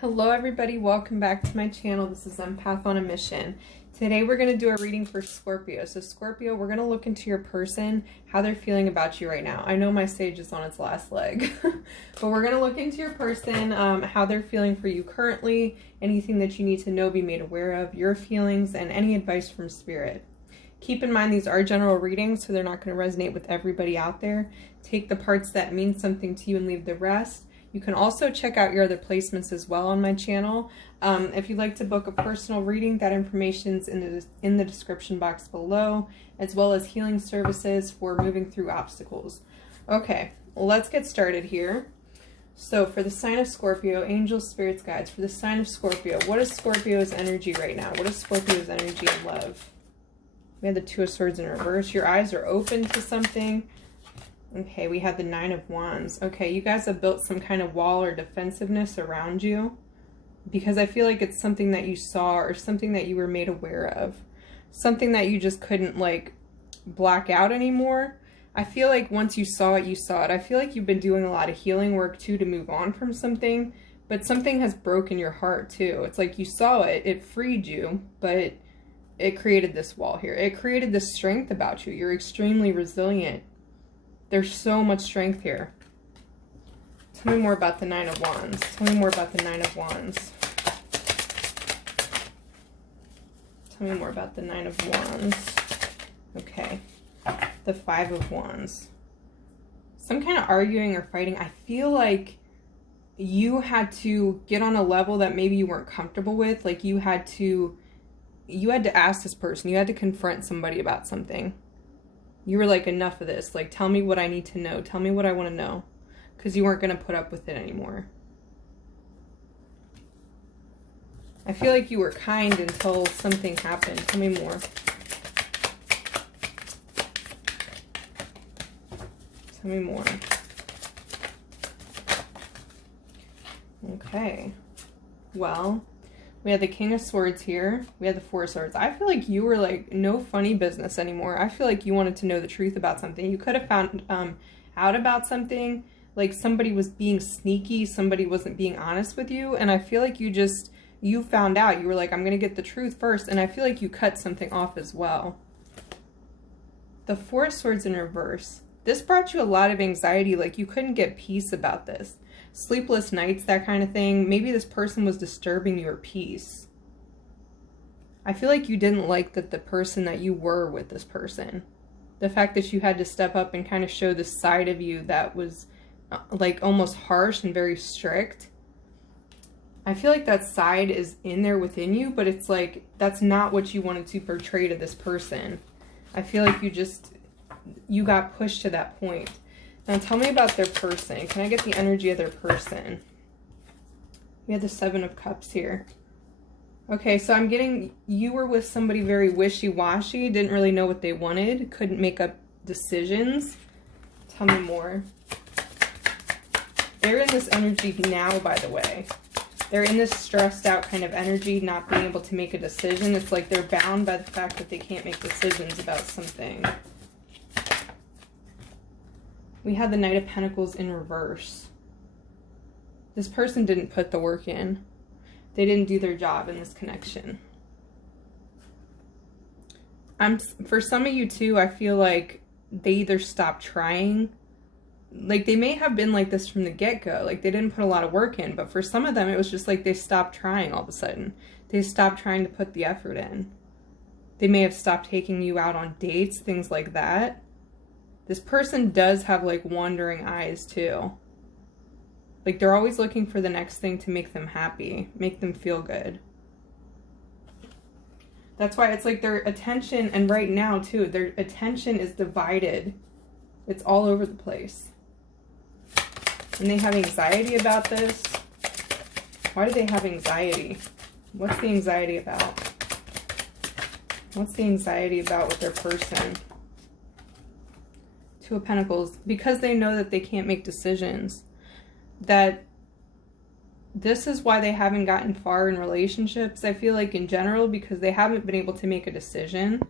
Hello everybody, welcome back to my channel. This is Empath on a Mission. Today we're going to do a reading for Scorpio. So Scorpio, we're going to look into your person, how they're feeling about you right now. I know my sage is on its last leg, but we're going to look into your person, how they're feeling for you currently, anything that you need to know, be made aware of, your feelings, and any advice from Spirit. Keep in mind these are general readings, so they're not going to resonate with everybody out there. Take the parts that mean something to you and leave the rest. You can also check out your other placements as well on my channel. If you'd like to book a personal reading, that information's in the description box below, as well as healing services for moving through obstacles. Okay, let's get started here. So for the sign of Scorpio, angels, spirits, guides, for the sign of Scorpio, what is Scorpio's energy right now? What is Scorpio's energy in love? We have the Two of Swords in reverse. Your eyes are open to something. Okay, we have the Nine of Wands. Okay, you guys have built some kind of wall or defensiveness around you because I feel like it's something that you saw or something that you were made aware of. Something that you just couldn't like black out anymore. I feel like once you saw it, you saw it. I feel like you've been doing a lot of healing work too to move on from something, but something has broken your heart too. It's like you saw it, it freed you, but it created this wall here. It created this strength about you. You're extremely resilient. There's so much strength here. Tell me more about the Nine of Wands. Tell me more about the Nine of Wands. Tell me more about the Nine of Wands. Okay. The Five of Wands. Some kind of arguing or fighting. I feel like you had to get on a level that maybe you weren't comfortable with. Like you had to ask this person. You had to confront somebody about something. You were like, enough of this. Like, tell me what I need to know. Tell me what I want to know. Because you weren't going to put up with it anymore. I feel like you were kind until something happened. Tell me more. Tell me more. Okay. Well, we had the King of Swords here. We had the Four of Swords. I feel like you were like, no funny business anymore. I feel like you wanted to know the truth about something. You could have found out about something. Like somebody was being sneaky. Somebody wasn't being honest with you. And I feel like you found out. You were like, I'm going to get the truth first. And I feel like you cut something off as well. The Four of Swords in reverse. This brought you a lot of anxiety. Like you couldn't get peace about this. Sleepless nights, that kind of thing. Maybe this person was disturbing your peace. I feel like you didn't like that the person that you were with this person. The fact that you had to step up and kind of show this side of you that was like almost harsh and very strict. I feel like that side is in there within you, but it's like that's not what you wanted to portray to this person. I feel like you got pushed to that point. Now tell me about their person. Can I get the energy of their person? We have the Seven of Cups here. Okay, so I'm getting you were with somebody very wishy-washy, didn't really know what they wanted, couldn't make up decisions. Tell me more. They're in this energy now, by the way. They're in this stressed out kind of energy, not being able to make a decision. It's like they're bound by the fact that they can't make decisions about something. We had the Knight of Pentacles in reverse. This person didn't put the work in. They didn't do their job in this connection. For some of you too, I feel like they either stopped trying. Like they may have been like this from the get-go. Like they didn't put a lot of work in. But for some of them, it was just like they stopped trying all of a sudden. They stopped trying to put the effort in. They may have stopped taking you out on dates, things like that. This person does have like wandering eyes too. Like they're always looking for the next thing to make them happy, make them feel good. That's why it's like their attention, and right now too, their attention is divided. It's all over the place. And they have anxiety about this. Why do they have anxiety? What's the anxiety about? What's the anxiety about with their person? Two of Pentacles, because they know that they can't make decisions. That this is why they haven't gotten far in relationships, I feel like in general, because they haven't been able to make a decision.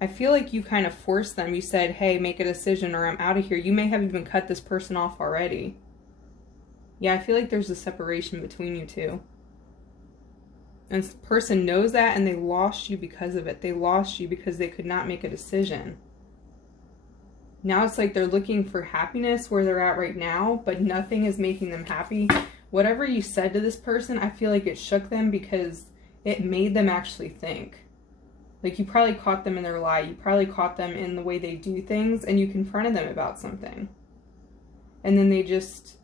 I feel like you kind of forced them. You said, hey, make a decision or I'm out of here. You may have even cut this person off already. Yeah, I feel like there's a separation between you two. And this person knows that, and they lost you because of it. They lost you because they could not make a decision. Now it's like they're looking for happiness where they're at right now, but nothing is making them happy. Whatever you said to this person, I feel like it shook them because it made them actually think. Like, you probably caught them in their lie. You probably caught them in the way they do things, and you confronted them about something. And then they just...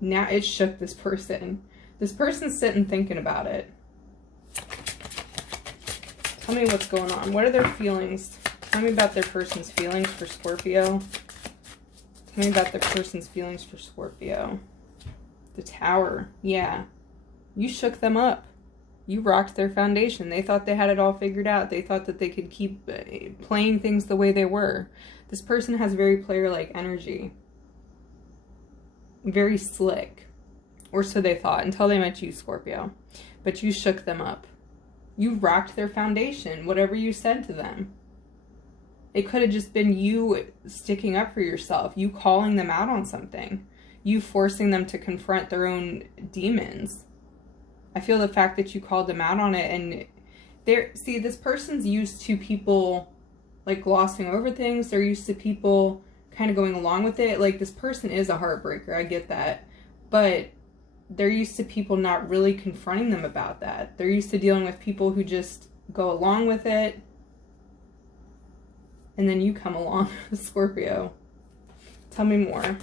Now it shook this person. This person's sitting thinking about it. Tell me what's going on. What are their feelings? Tell me about their person's feelings for Scorpio. Tell me about their person's feelings for Scorpio. The Tower. Yeah. You shook them up. You rocked their foundation. They thought they had it all figured out. They thought that they could keep playing things the way they were. This person has very player-like energy. Very slick. Or so they thought until they met you, Scorpio. But you shook them up. You rocked their foundation, whatever you said to them. It could have just been you sticking up for yourself. You calling them out on something. You forcing them to confront their own demons. I feel the fact that you called them out on it, and see, this person's used to people like glossing over things. They're used to people kind of going along with it. Like, this person is a heartbreaker, I get that, but they're used to people not really confronting them about that. They're used to dealing with people who just go along with it, and then you come along, Scorpio. Tell me more.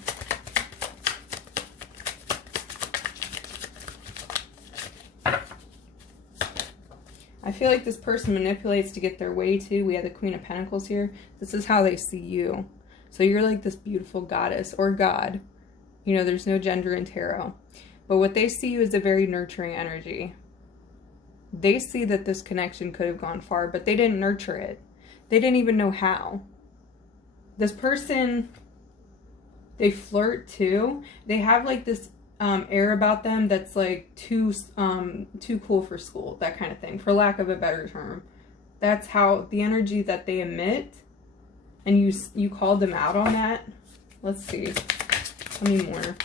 I feel like this person manipulates to get their way too. We have the Queen of Pentacles here. This is how they see you. So you're like this beautiful goddess or god. You know, there's no gender in tarot. But what they see you is a very nurturing energy. They see that this connection could have gone far, but they didn't nurture it. They didn't even know how. This person, they flirt too. They have like this air about them that's like too cool for school, that kind of thing, for lack of a better term. That's how the energy that they emit, and you called them out on that. Let's see. Tell me more.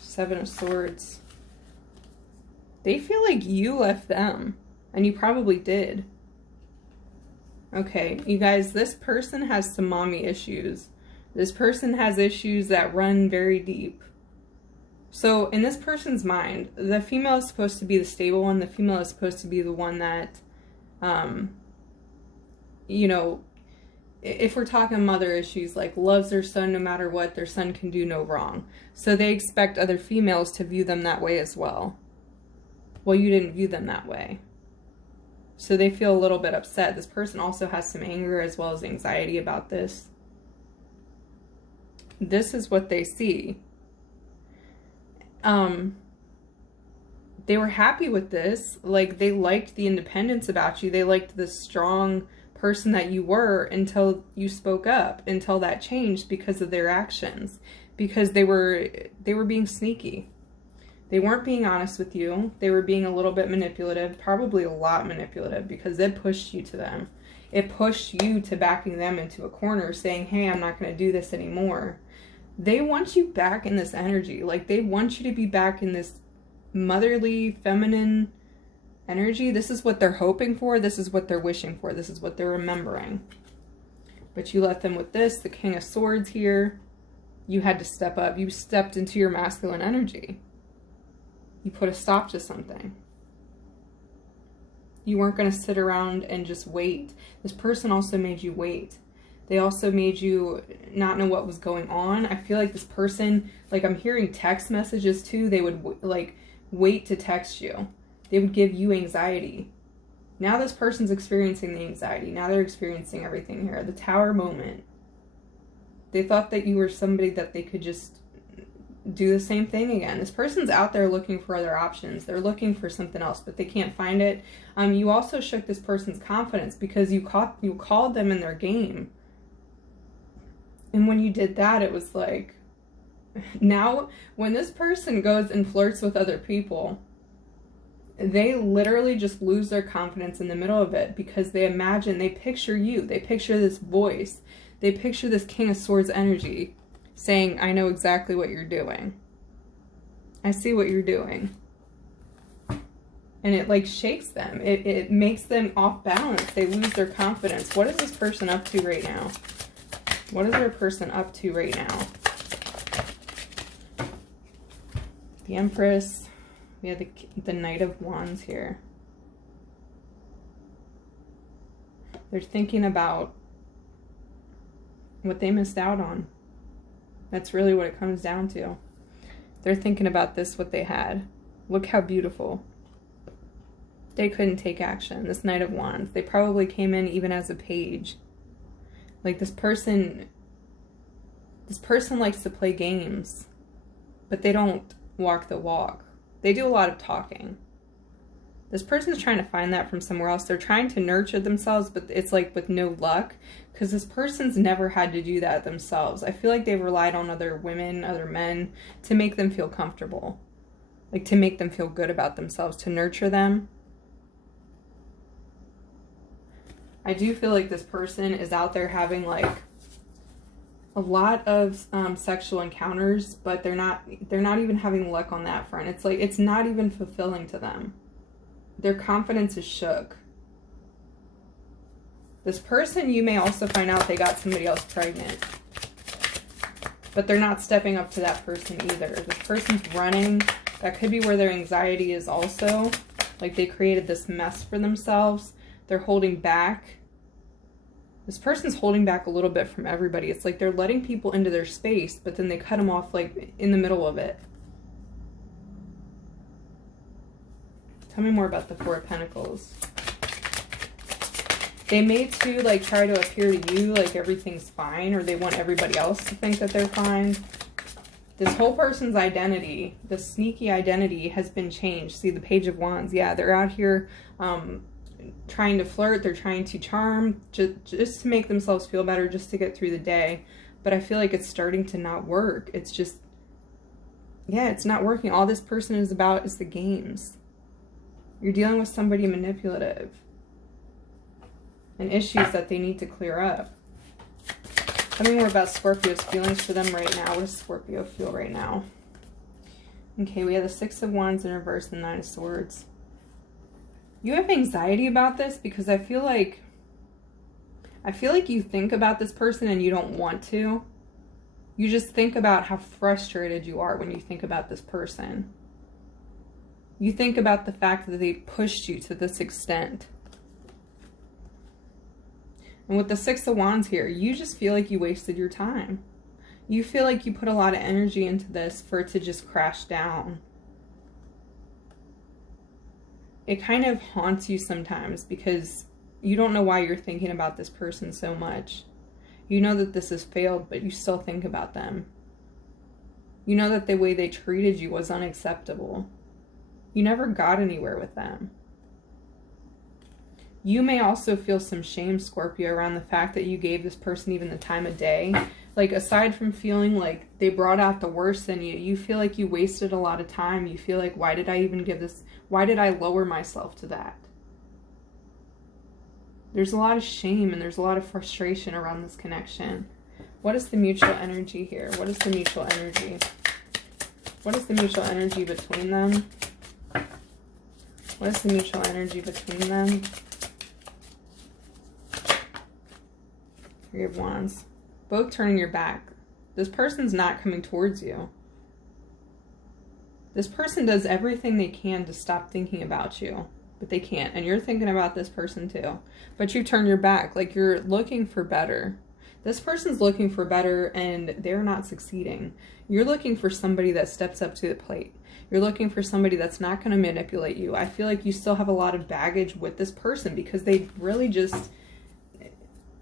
Seven of Swords. They feel like you left them. And you probably did. Okay, you guys, this person has some mommy issues. This person has issues that run very deep. So in this person's mind, the female is supposed to be the stable one. The female is supposed to be the one that, you know, if we're talking mother issues, like loves their son no matter what, their son can do no wrong. So they expect other females to view them that way as well. Well, you didn't view them that way. So they feel a little bit upset. This person also has some anger as well as anxiety about this. This is what they see. They were happy with this. Like, they liked the independence about you. They liked the strong person that you were until you spoke up, until that changed because of their actions. Because they were being sneaky. They weren't being honest with you. They were being a little bit manipulative, probably a lot manipulative, because it pushed you to them. It pushed you to backing them into a corner, saying, hey, I'm not going to do this anymore. They want you back in this energy. Like, they want you to be back in this motherly, feminine energy. This is what they're hoping for. This is what they're wishing for. This is what they're remembering. But you left them with this, the King of Swords here. You had to step up. You stepped into your masculine energy. You put a stop to something. You weren't going to sit around and just wait. This person also made you wait. They also made you not know what was going on. I feel like this person, like, I'm hearing text messages too. They would like wait to text you. They would give you anxiety. Now this person's experiencing the anxiety. Now they're experiencing everything here. The Tower moment. They thought that you were somebody that they could just do the same thing again. This person's out there looking for other options. They're looking for something else, but they can't find it. You also shook this person's confidence because you called them in their game. And when you did that, it was like, now when this person goes and flirts with other people, they literally just lose their confidence in the middle of it because they imagine, they picture you, they picture this voice, they picture this King of Swords energy saying, I know exactly what you're doing. I see what you're doing. And it like shakes them. It makes them off balance. They lose their confidence. What is this person up to right now? What is their person up to right now? The Empress. We have the Knight of Wands here. They're thinking about what they missed out on. That's really what it comes down to. They're thinking about this, what they had. Look how beautiful. They couldn't take action. This Knight of Wands. They probably came in even as a page. Like this person likes to play games, but they don't walk the walk. They do a lot of talking. This person's trying to find that from somewhere else. They're trying to nurture themselves, but it's like with no luck, because this person's never had to do that themselves. I feel like they've relied on other women, other men to make them feel comfortable, like to make them feel good about themselves, to nurture them. I do feel like this person is out there having like a lot of sexual encounters, but they're not even having luck on that front. It's like it's not even fulfilling to them. Their confidence is shook. This person, you may also find out they got somebody else pregnant, but they're not stepping up to that person either. This person's running. That could be where their anxiety is also. Like they created this mess for themselves. They're holding back. This person's holding back a little bit from everybody. It's like they're letting people into their space, but then they cut them off like in the middle of it. Tell me more about the Four of Pentacles. They may too like try to appear to you like everything's fine, or they want everybody else to think that they're fine. This whole person's identity, the sneaky identity, has been changed. See the Page of Wands. Yeah, they're out here trying to flirt. They're trying to charm just to make themselves feel better, just to get through the day. But I feel like it's starting to not work. It's just, yeah, it's not working. All this person is about is the games. You're dealing with somebody manipulative and issues that they need to clear up. Tell me more about Scorpio's feelings for them right now. What does Scorpio feel right now? Okay, we have the Six of Wands in reverse and the Nine of Swords. You have anxiety about this because I feel like you think about this person and you don't want to. You just think about how frustrated you are when you think about this person. You think about the fact that they pushed you to this extent. And with the Six of Wands here, you just feel like you wasted your time. You feel like you put a lot of energy into this for it to just crash down. It kind of haunts you sometimes because you don't know why you're thinking about this person so much. You know that this has failed, but you still think about them. You know that the way they treated you was unacceptable. You never got anywhere with them. You may also feel some shame, Scorpio, around the fact that you gave this person even the time of day. Like, aside from feeling like they brought out the worst in you, you feel like you wasted a lot of time. You feel like, why did I even give this? Why did I lower myself to that? There's a lot of shame and there's a lot of frustration around this connection. What is the mutual energy here? What is the mutual energy? What is the mutual energy between them? What is the mutual energy between them? Three of Wands. Both turning your back. This person's not coming towards you. This person does everything they can to stop thinking about you, but they can't. And you're thinking about this person too. But you turn your back, like you're looking for better. This person's looking for better and they're not succeeding. You're looking for somebody that steps up to the plate. You're looking for somebody that's not going to manipulate you. I feel like you still have a lot of baggage with this person because they really just,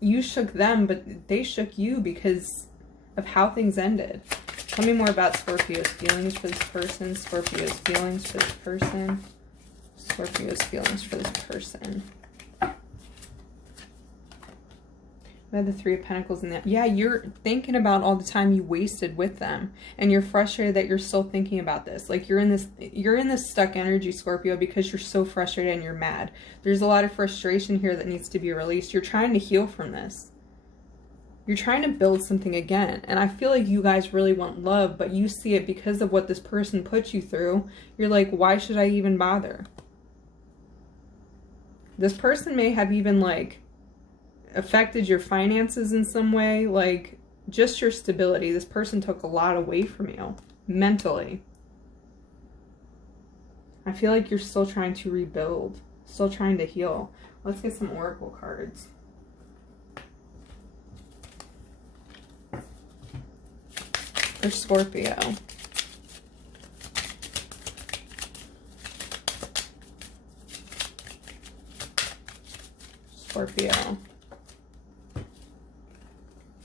you shook them, but they shook you because of how things ended. Tell me more about Scorpio's feelings for this person. Scorpio's feelings for this person. Scorpio's feelings for this person. We have the Three of Pentacles in that. Yeah, you're thinking about all the time you wasted with them. And you're frustrated that you're still thinking about this. Like you're in this stuck energy, Scorpio, because you're so frustrated and you're mad. There's a lot of frustration here that needs to be released. You're trying to heal from this. You're trying to build something again. And I feel like you guys really want love, but you see it because of what this person put you through. You're like, why should I even bother? This person may have even like affected your finances in some way, like just your stability. This person took a lot away from you mentally. I feel like you're still trying to rebuild, still trying to heal. Let's get some oracle cards. For Scorpio. Scorpio.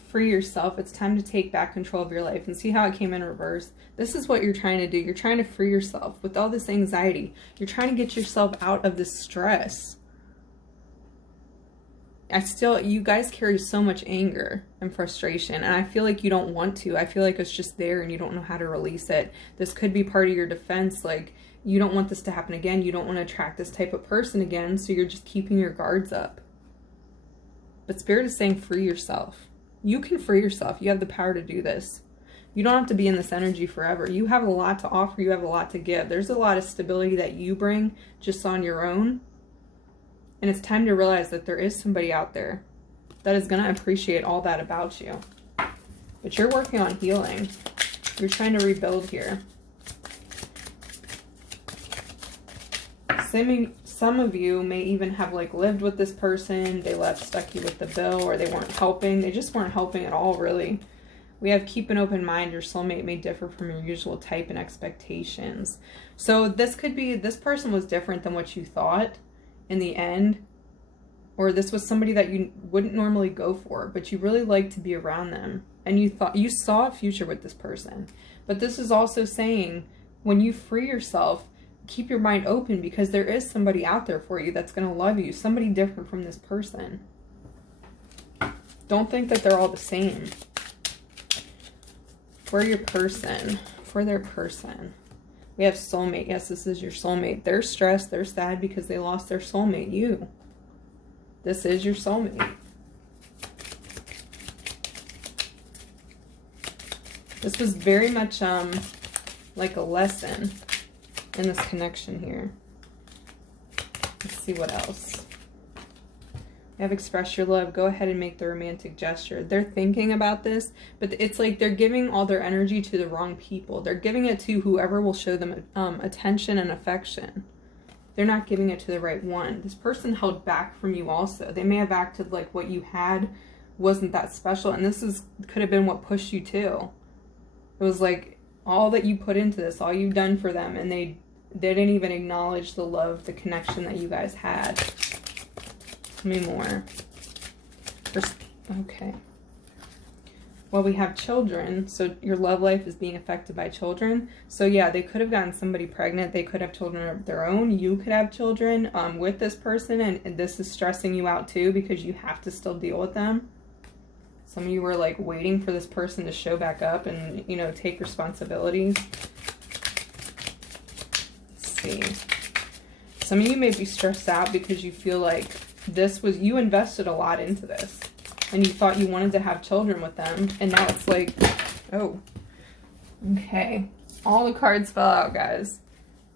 Free yourself. It's time to take back control of your life. And see how it came in reverse? This is what you're trying to do. You're trying to free yourself with all this anxiety. You're trying to get yourself out of this stress. You guys carry so much anger and frustration, and I feel like you don't want to. I feel like it's just there and you don't know how to release it. This could be part of your defense. Like, you don't want this to happen again. You don't want to attract this type of person again, so you're just keeping your guards up. But Spirit is saying free yourself. You can free yourself. You have the power to do this. You don't have to be in this energy forever. You have a lot to offer. You have a lot to give. There's a lot of stability that you bring just on your own. And it's time to realize that there is somebody out there that is going to appreciate all that about you. But you're working on healing. You're trying to rebuild here. Some of you may even have like lived with this person. They left, stuck you with the bill, or they weren't helping. They just weren't helping at all, really. We have keep an open mind. Your soulmate may differ from your usual type and expectations. So this could be, this person was different than what you thought in the end. Or this was somebody that you wouldn't normally go for, but you really like to be around them. And you saw a future with this person. But this is also saying, when you free yourself, keep your mind open, because there is somebody out there for you that's going to love you. Somebody different from this person. Don't think that they're all the same. For your person, for their person. We have soulmate. Yes, this is your soulmate. They're stressed. They're sad because they lost their soulmate. You. This is your soulmate. This was very much like a lesson in this connection here. Let's see what else. We have express your love. Go ahead and make the romantic gesture. They're thinking about this, but it's like they're giving all their energy to the wrong people. They're giving it to whoever will show them attention and affection. They're not giving it to the right one. This person held back from you also. They may have acted like what you had wasn't that special, and this could have been what pushed you too. It was like all that you put into this, all you've done for them, and they didn't even acknowledge the love, the connection that you guys had. Tell me more. Okay. Well, we have children, so your love life is being affected by children. So yeah, they could have gotten somebody pregnant. They could have children of their own. You could have children with this person, and this is stressing you out too, because you have to still deal with them. Some of you were like waiting for this person to show back up and, you know, take responsibilities. Let's see. Some of you may be stressed out because you feel like you invested a lot into this. And you thought you wanted to have children with them. And now it's like, oh, okay. All the cards fell out, guys.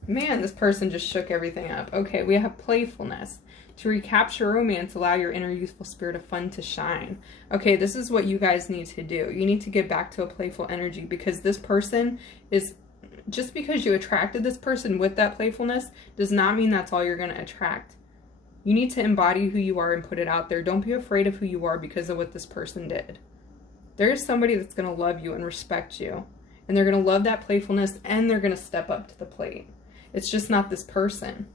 Man, this person just shook everything up. Okay, we have playfulness. To recapture romance, allow your inner youthful spirit of fun to shine. Okay, this is what you guys need to do. You need to get back to a playful energy, because this person is, just because you attracted this person with that playfulness does not mean that's all you're going to attract. You need to embody who you are and put it out there. Don't be afraid of who you are because of what this person did. There is somebody that's going to love you and respect you. And they're going to love that playfulness, and they're going to step up to the plate. It's just not this person.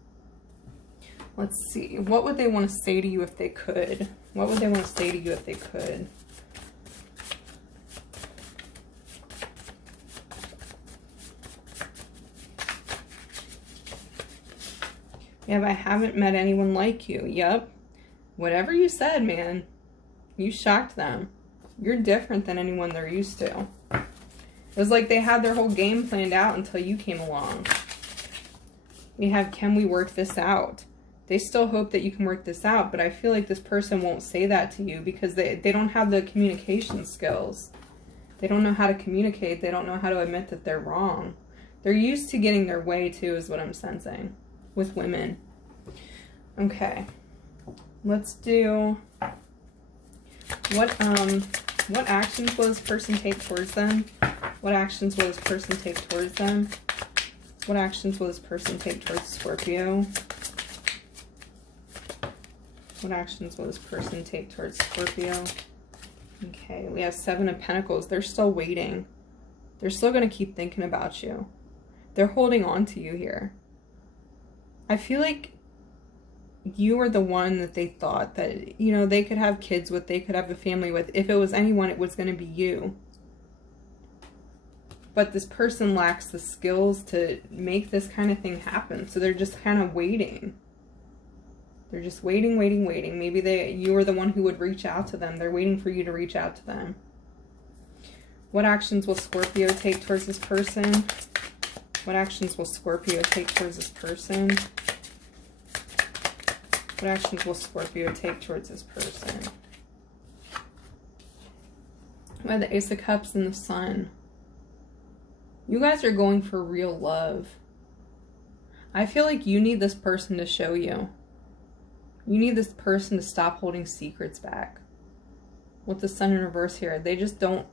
Let's see. What would they want to say to you if they could? What would they want to say to you if they could? Yeah, but I haven't met anyone like you. Yep. Whatever you said, man. You shocked them. You're different than anyone they're used to. It was like they had their whole game planned out until you came along. We have, can we work this out? They still hope that you can work this out, but I feel like this person won't say that to you because they don't have the communication skills. They don't know how to communicate. They don't know how to admit that they're wrong. They're used to getting their way too, is what I'm sensing with women. Okay. Let's do what actions will this person take towards them? What actions will this person take towards them? What actions will this person take towards Scorpio? What actions will this person take towards Scorpio? Okay, we have Seven of Pentacles. They're still waiting. They're still going to keep thinking about you. They're holding on to you here. I feel like you are the one that they thought that, you know, they could have kids with, they could have a family with. If it was anyone, it was going to be you. But this person lacks the skills to make this kind of thing happen. So they're just kind of waiting. They're just waiting, waiting, waiting. Maybe you were the one who would reach out to them. They're waiting for you to reach out to them. What actions will Scorpio take towards this person? What actions will Scorpio take towards this person? What actions will Scorpio take towards this person? We have the Ace of Cups and the Sun. You guys are going for real love. I feel like you need this person to show you. You need this person to stop holding secrets back. With the Sun in reverse here, they just don't...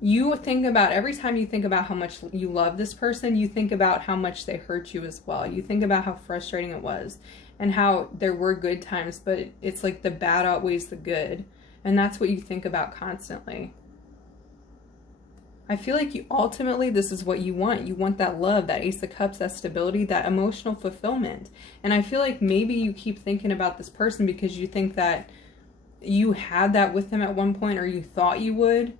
You think about, every time you think about how much you love this person, you think about how much they hurt you as well. You think about how frustrating it was and how there were good times, but it's like the bad outweighs the good. And that's what you think about constantly. I feel like you ultimately, this is what you want. You want that love, that Ace of Cups, that stability, that emotional fulfillment. And I feel like maybe you keep thinking about this person because you think that you had that with them at one point, or you thought you would.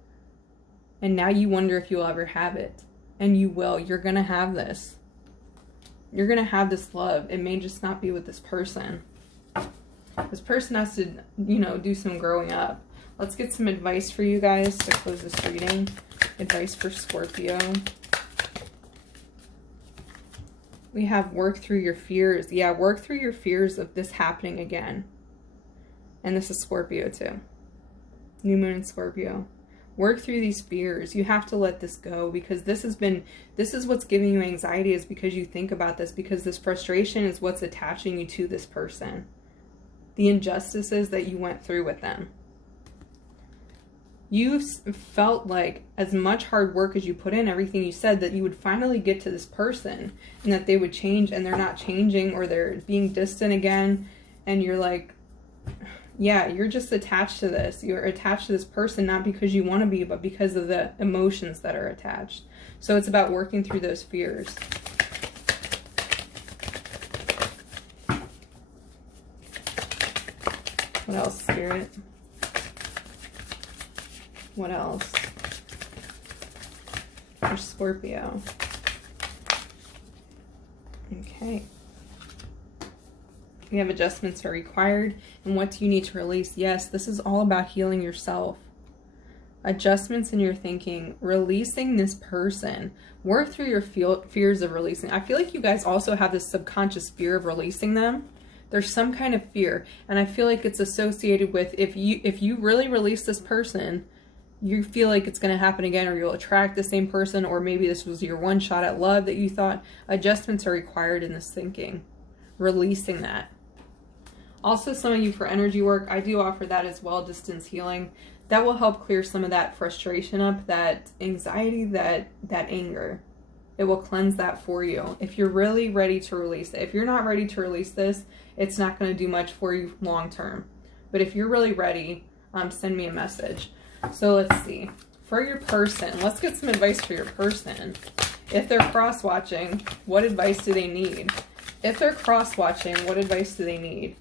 And now you wonder if you'll ever have it. And you will. You're going to have this. You're going to have this love. It may just not be with this person. This person has to, you know, do some growing up. Let's get some advice for you guys to close this reading. Advice for Scorpio. We have work through your fears. Yeah, work through your fears of this happening again. And this is Scorpio too. New Moon in Scorpio. Work through these fears. You have to let this go because this is what's giving you anxiety, is because you think about this, because this frustration is what's attaching you to this person. The injustices that you went through with them. You felt like as much hard work as you put in, everything you said, that you would finally get to this person and that they would change, and they're not changing, or they're being distant again. And you're like, yeah, you're just attached to this. You're attached to this person, not because you want to be, but because of the emotions that are attached. So it's about working through those fears. What else, Spirit? What else? For Scorpio. Okay. We have adjustments are required. And what do you need to release? Yes, this is all about healing yourself. Adjustments in your thinking. Releasing this person. Work through your fears of releasing. I feel like you guys also have this subconscious fear of releasing them. There's some kind of fear. And I feel like it's associated with if you really release this person, you feel like it's going to happen again, or you'll attract the same person, or maybe this was your one shot at love that you thought. Adjustments are required in this thinking. Releasing that. Also, some of you for energy work, I do offer that as well, distance healing. That will help clear some of that frustration up, that anxiety, that anger. It will cleanse that for you if you're really ready to release it. If you're not ready to release this, it's not going to do much for you long term. But if you're really ready, send me a message. So let's see. For your person, let's get some advice for your person. If they're cross-watching, what advice do they need? If they're cross-watching, what advice do they need?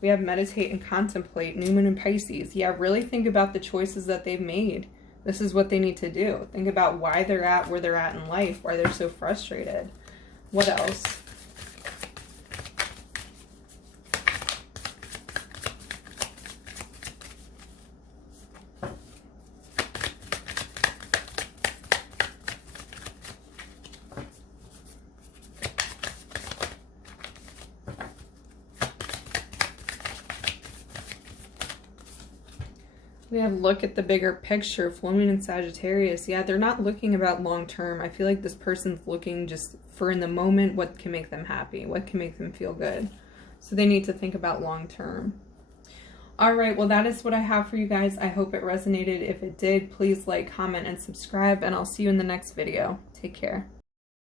We have meditate and contemplate, New Moon in Pisces. Yeah, really think about the choices that they've made. This is what they need to do. Think about why they're at where they're at in life, why they're so frustrated. What else? We have look at the bigger picture, full moon in Sagittarius. Yeah, they're not looking about long term. I feel like this person's looking just for in the moment, what can make them happy, what can make them feel good. So they need to think about long term. All right, well, that is what I have for you guys. I hope it resonated. If it did, please like, comment, and subscribe, and I'll see you in the next video. Take care.